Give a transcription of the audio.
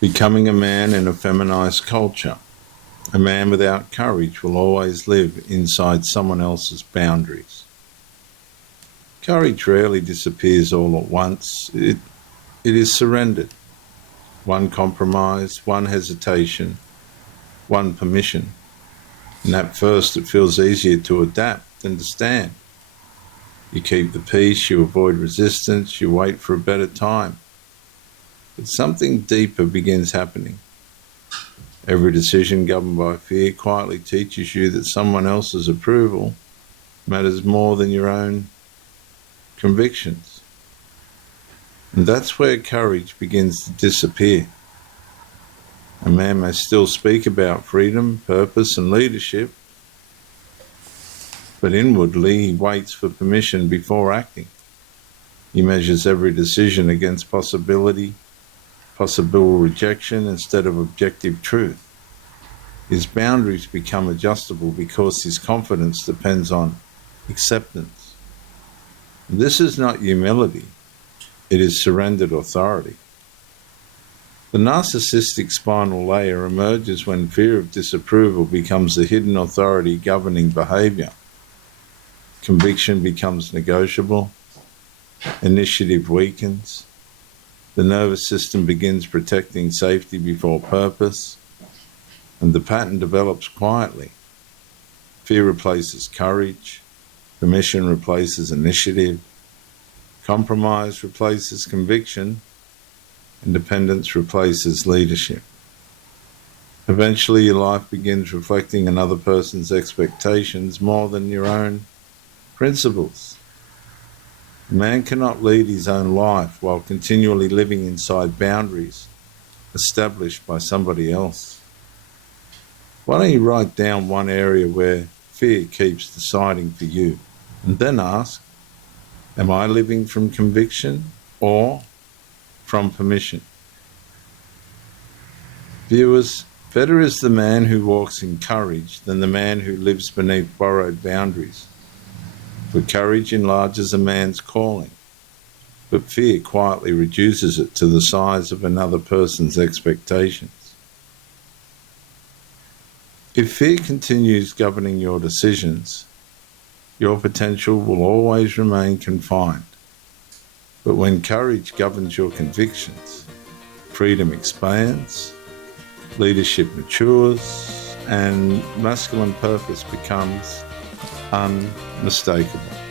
Becoming a man in a feminized culture. A man without courage will always live inside someone else's boundaries. Courage rarely disappears all at once. It is surrendered. One compromise, one hesitation, one permission. And at first it feels easier to adapt than to stand. You keep the peace, you avoid resistance, you wait for a better time. But something deeper begins happening. Every decision governed by fear quietly teaches you that someone else's approval matters more than your own convictions. And that's where courage begins to disappear. A man may still speak about freedom, purpose, and leadership, but inwardly he waits for permission before acting. He measures every decision against possible rejection instead of objective truth. His boundaries become adjustable because his confidence depends on acceptance. This is not humility, it is surrendered authority. The narcissistic spinal layer emerges when fear of disapproval becomes the hidden authority governing behavior. Conviction becomes negotiable, initiative weakens, the nervous system begins protecting safety before purpose, and the pattern develops quietly. Fear replaces courage, permission replaces initiative, compromise replaces conviction, independence replaces leadership. Eventually, your life begins reflecting another person's expectations more than your own principles. A man cannot lead his own life while continually living inside boundaries established by somebody else. Why don't you write down one area where fear keeps deciding for you, and then ask, am I living from conviction or from permission? Viewers, better is the man who walks in courage than the man who lives beneath borrowed boundaries. For courage enlarges a man's calling, but fear quietly reduces it to the size of another person's expectations. If fear continues governing your decisions, your potential will always remain confined. But when courage governs your convictions, freedom expands, leadership matures, and masculine purpose becomes unmistakable.